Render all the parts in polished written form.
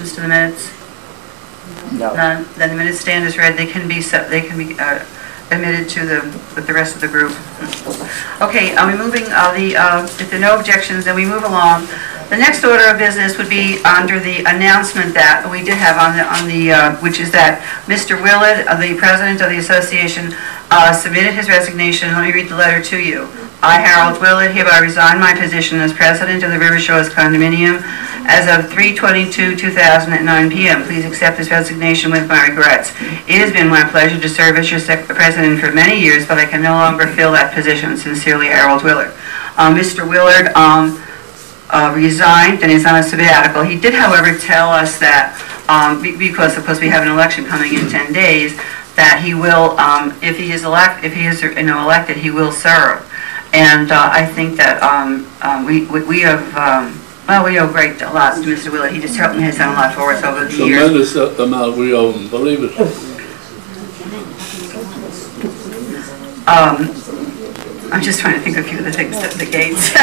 additions to the minutes? No. None. Then the minutes stand as read. They can be admitted to with the rest of the group. Okay, we're moving if there are no objections, then we move along. The next order of business would be under the announcement that we did have which is that Mr. Willard, the president of the association, submitted his resignation. Let me read the letter to you. I, Harold Willard, hereby resign my position as president of the River Shores Condominium as of 3/22/2009 p.m. Please accept this resignation with my regrets. It has been my pleasure to serve as your president for many years, but I can no longer fill that position. Sincerely, Harold Willard. Mr. Willard resigned and is on a sabbatical. He did, however, tell us that because of course we have an election coming in 10 days, that he will, if he is elected, he will serve. And I think that we have. Well, we owe a lot to Mr. Willard. He just certainly has done a lot for us over the years. Tremendous amount we owe him, believe it. I'm just trying to think of a few of the things at the gates.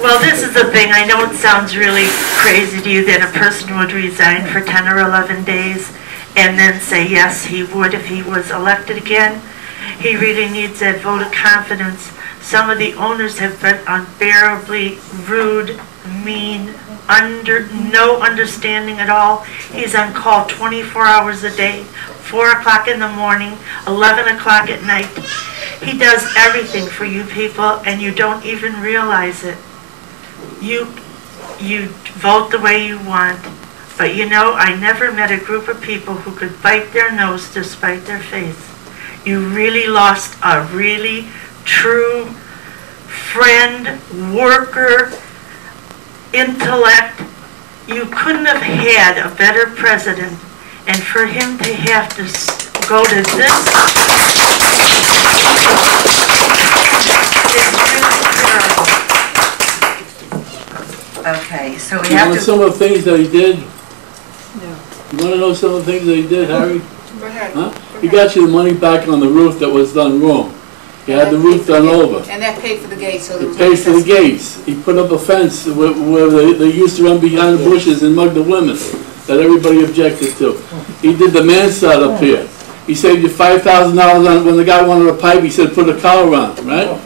Well, this is the thing. I know it sounds really crazy to you that a person would resign for 10 or 11 days and then say yes, he would if he was elected again. He really needs that vote of confidence. Some of the owners have been unbearably rude, mean, no understanding at all. He's on call 24 hours a day, 4 o'clock in the morning, 11 o'clock at night. He does everything for you people, and you don't even realize it. You vote the way you want, but you know, I never met a group of people who could bite their nose despite their face. You really lost a really true friend, worker, intellect. You couldn't have had a better president, and for him to have to go to this is really terrible. Okay, so we have to... some of the things that he did? Yeah. You want to know some of the things that he did, Harry? Go ahead. Huh? He got you the money back on the roof that was done wrong. He had the roof done over. And that paid for the gates. So It paid for the gates. He put up a fence where they used to run behind the bushes and mug the women that everybody objected to. He did the mansard up here. He saved you $5,000 on when the guy wanted a pipe. He said put a collar on, right?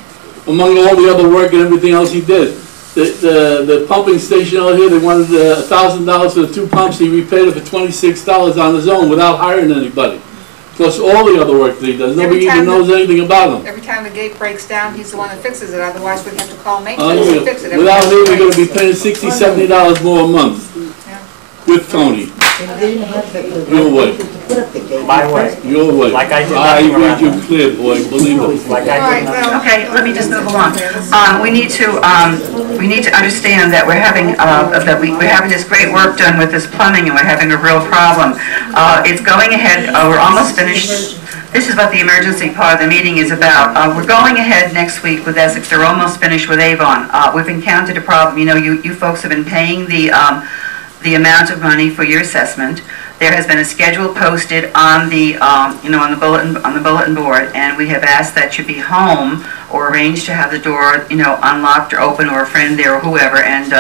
Among all the other work and everything else he did. The pumping station out here, they wanted $1,000 for the 2 pumps. He repaid it for $26 on his own without hiring anybody. Plus all the other work that he does. Nobody even knows anything about him. Every time the gate breaks down, he's the one that fixes it. Otherwise, we'd have to call maintenance to fix it. Without him, we're going to be paying $60, $70 more a month. Yeah. With Tony. Your way. My way. Your way. Like I did I nothing read around you them. clear, boy. Believe it. Like I did nothing. Okay, let me just move along. We need to understand that we're having this great work done with this plumbing, and we're having a real problem. It's going ahead. We're almost finished. This is what the emergency part of the meeting is about. We're going ahead next week with Essex. They're almost finished with Avon. We've encountered a problem. You know, you folks have been paying the amount of money for your assessment. There has been a schedule posted on the on the bulletin board, and we have asked that you be home or arrange to have the door unlocked or open, or a friend there or whoever. And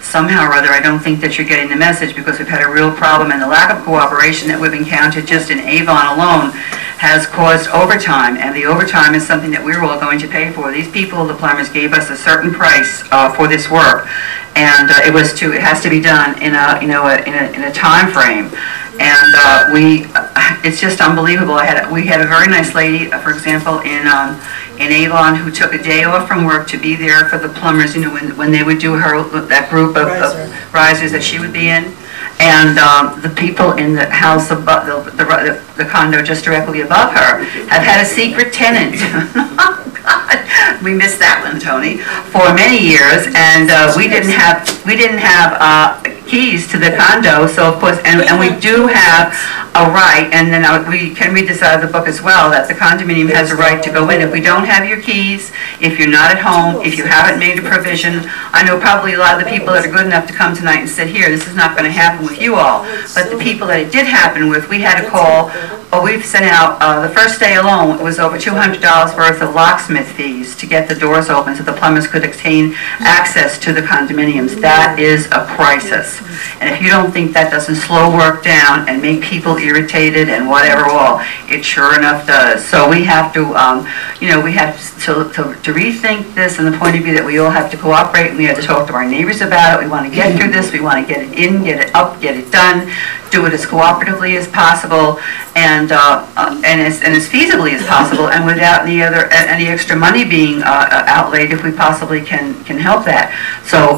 somehow or other, I don't think that you're getting the message, because we've had a real problem, and the lack of cooperation that we've encountered just in Avon alone has caused overtime, and the overtime is something that we're all going to pay for. These people, the plumbers, gave us a certain price for this work, and it has to be done in a time frame, and it's just unbelievable. We had a very nice lady, for example, in Avon, who took a day off from work to be there for the plumbers, when they would do that group of risers that she would be in. And the people in the house above, the condo just directly above her, have had a secret tenant. Oh God, we missed that one, Tony, for many years, and we didn't have keys to the condo. So of course, and we do have a right, and then we can read this out of the book as well, that the condominium has a right to go in. If we don't have your keys, if you're not at home, if you haven't made a provision, I know probably a lot of the people that are good enough to come tonight and sit here, this is not going to happen with you all, but the people that it did happen with, we had a call, we've sent out, the first day alone, it was over $200 worth of locksmith fees to get the doors open so the plumbers could obtain access to the condominiums. That is a crisis. And if you don't think that doesn't slow work down and make people irritated and whatever all, it sure enough does. So we have to, we have to rethink this in the point of view that we all have to cooperate, and we have to talk to our neighbors about it. We want to get through this. We want to get it in, get it up, get it done, do it as cooperatively as possible, and as feasibly as possible, and without any extra money being outlaid if we possibly can help that. So,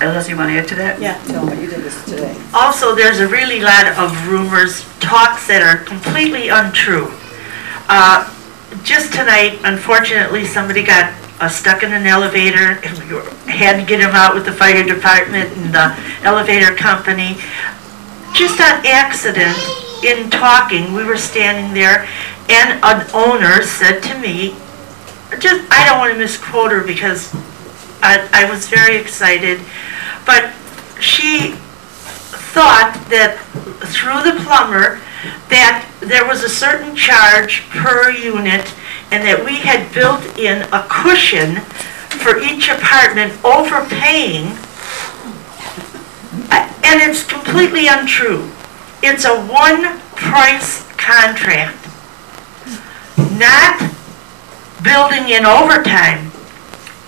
Leslie, you want to add to that? Yeah. Tell me, you did this today. Also, there's a really lot of rumors, talks that are completely untrue. Just tonight, unfortunately, somebody got stuck in an elevator, and we had to get him out with the fire department and the elevator company. Just on accident, in talking, we were standing there, and an owner said to me, I don't want to misquote her because I was very excited, but she thought that through the plumber that there was a certain charge per unit and that we had built in a cushion for each apartment overpaying, and it's completely untrue. It's a one-price contract, not building in overtime.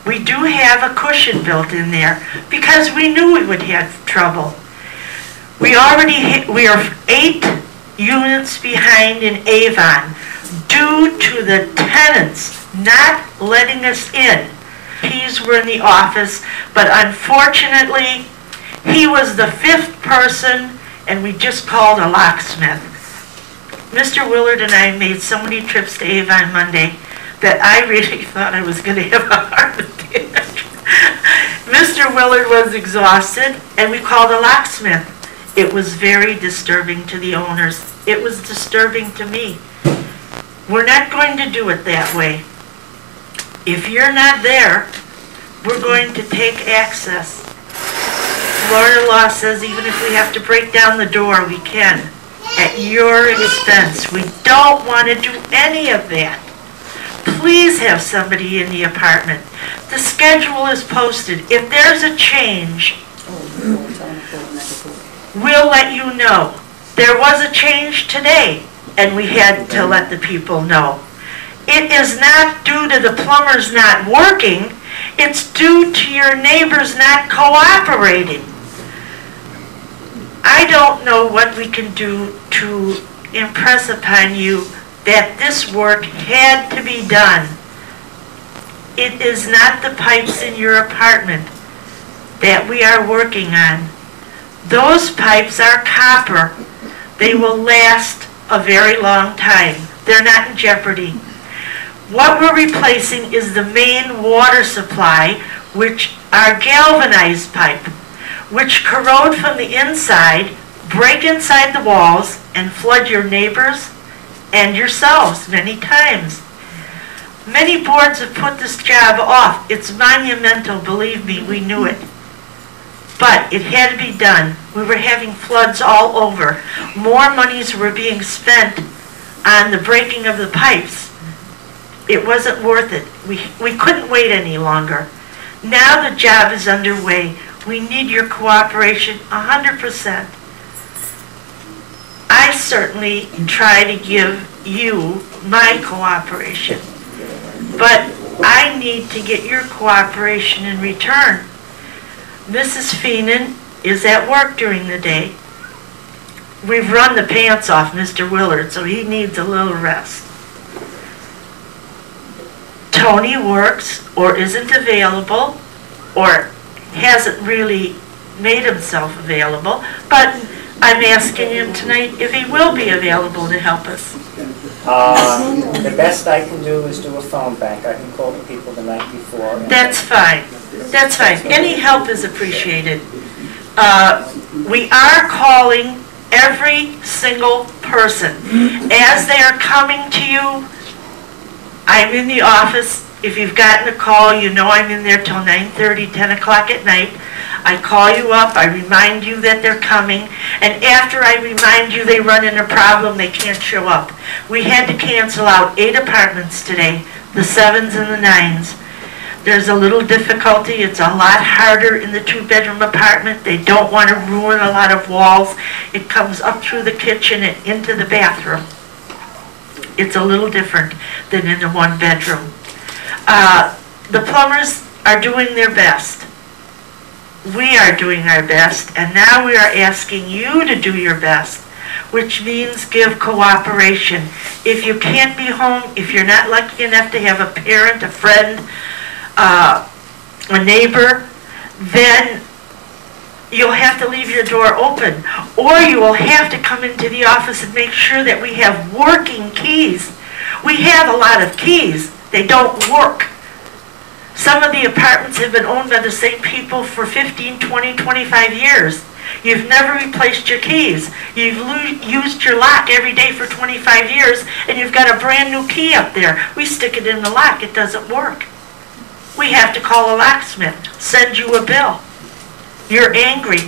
We do have a cushion built in there because we knew we would have trouble. We are 8 units behind in Avon due to the tenants not letting us in. Keys were in the office, but unfortunately, he was the 5th person, and we just called a locksmith. Mr. Willard and I made so many trips to Avon Monday that I really thought I was going to have a heart attack. Mr. Willard was exhausted, and we called a locksmith. It was very disturbing to the owners. It was disturbing to me. We're not going to do it that way. If you're not there, we're going to take access. Florida law says even if we have to break down the door, we can, at your expense. We don't want to do any of that. Please have somebody in the apartment. The schedule is posted. If there's a change, we'll let you know. There was a change today, and we had to let the people know. It is not due to the plumbers not working. It's due to your neighbors not cooperating. I don't know what we can do to impress upon you that this work had to be done. It is not the pipes in your apartment that we are working on. Those pipes are copper. They will last a very long time. They're not in jeopardy. What we're replacing is the main water supply, which are galvanized pipe, which corrode from the inside, break inside the walls, and flood your neighbors and yourselves many times. Many boards have put this job off. It's monumental, believe me, we knew it. But it had to be done. We were having floods all over. More monies were being spent on the breaking of the pipes. It wasn't worth it. We couldn't wait any longer. Now the job is underway. We need your cooperation 100%. I certainly try to give you my cooperation, but I need to get your cooperation in return. Mrs. Feenan is at work during the day. We've run the pants off Mr. Willard, so he needs a little rest. Tony works or isn't available or hasn't really made himself available, but I'm asking him tonight if he will be available to help us. The best I can do is do a phone bank. I can call the people the night before. That's fine. That's fine. Any help is appreciated. We are calling every single person. As they are coming to you, I'm in the office. If you've gotten a call, you know I'm in there till 9:30, 10 o'clock at night. I call you up, I remind you that they're coming, and after I remind you they run into a problem, they can't show up. We had to cancel out 8 apartments today, the 7s and the 9s. There's a little difficulty. It's a lot harder in the 2-bedroom apartment. They don't want to ruin a lot of walls. It comes up through the kitchen and into the bathroom. It's a little different than in the 1-bedroom. The plumbers are doing their best. We are doing our best, and now we are asking you to do your best, which means give cooperation. If you can't be home, if you're not lucky enough to have a parent, a friend, a neighbor, then you'll have to leave your door open, or you will have to come into the office and make sure that we have working keys. We have a lot of keys. They don't work. Some of the apartments have been owned by the same people for 15, 20, 25 years. You've never replaced your keys. You've used your lock every day for 25 years, and you've got a brand new key up there. We stick it in the lock. It doesn't work. We have to call a locksmith, send you a bill. You're angry.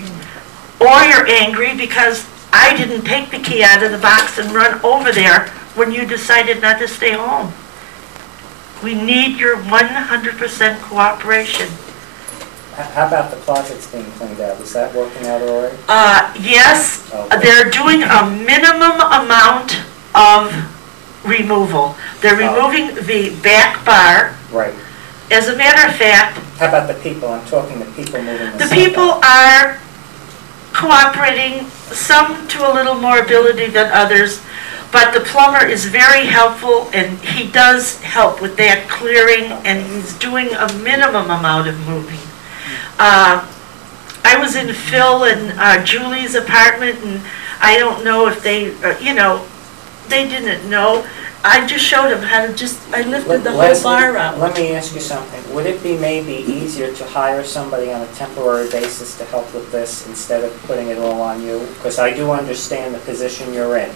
Or you're angry because I didn't take the key out of the box and run over there when you decided not to stay home. We need your 100% cooperation. How about the closets being cleaned out? Is that working out all right? Yes, Okay. they're doing a minimum amount of removal. They're removing the back bar. Right. As a matter of fact, How about the people? I'm talking the people moving the the stuff people out. are cooperating, some to a little more ability than others, but the plumber is very helpful, and he does help with that clearing, and he's doing a minimum amount of moving. I was in Phil and Julie's apartment, and I don't know if they, they didn't know. I just showed them how to I lifted the whole Leslie, bar out. let me ask you something. Would it be maybe easier to hire somebody on a temporary basis to help with this instead of putting it all on you? Because I do understand the position you're in.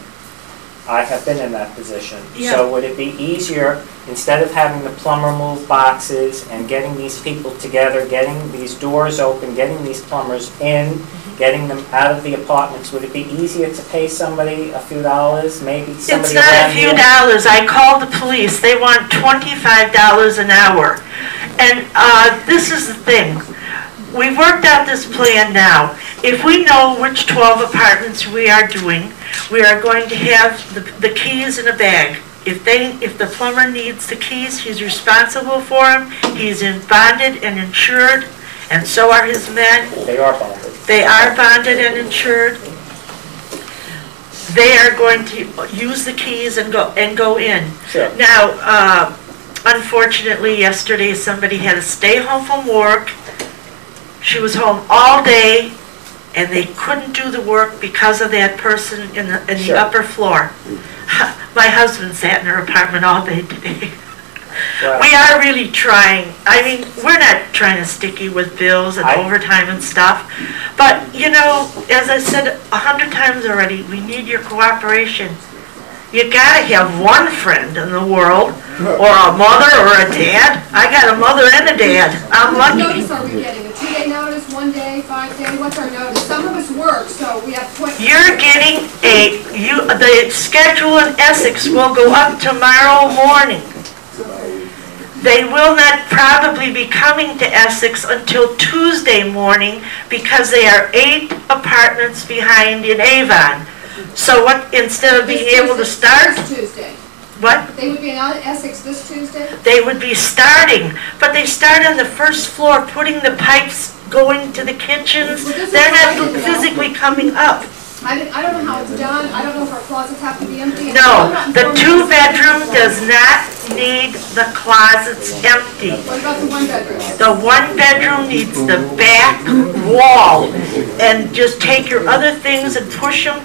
I have been in that position. Yeah. So would it be easier, instead of having the plumber move boxes and getting these people together, getting these doors open, getting these plumbers in, getting them out of the apartments, would it be easier to pay somebody a few dollars, maybe somebody It's not a around few here? dollars. I called the police. They want $25 an hour. And this is the thing. We've worked out this plan now. If we know which 12 apartments we are doing, we are going to have the keys in a bag. If the plumber needs the keys, he's responsible for them. He's bonded and insured, and so are his men. They are bonded. They are bonded and insured. They are going to use the keys and go in. Sure. Now, unfortunately, yesterday somebody had to stay home from work. She was home all day, and they couldn't do the work because of that person in the Sure. upper floor. My husband sat in her apartment all day today. Well, We are really trying. I mean, we're not trying to stick you with bills and I- overtime and stuff. But, as I said 100 times already, we need your cooperation. You gotta have one friend in the world, or a mother or a dad. I got a mother and a dad. I'm What lucky. notice are we getting? A 2-day notice, 1 day, 5 day? What's our notice? Some of us work, so we have 20. You're getting the schedule in Essex will go up tomorrow morning. They will not probably be coming to Essex until Tuesday morning because they are 8 apartments behind in Avon. So instead of being able to start, This Tuesday. what? They would be in Essex this Tuesday? They would be starting, but they start on the first floor, putting the pipes going to the kitchens. They're not physically coming up. I don't know how it's done. I don't know if our closets have to be empty. No, the 2-bedroom does not need the closets empty. What about the 1-bedroom? The 1-bedroom needs the back wall, and just take your other things and push them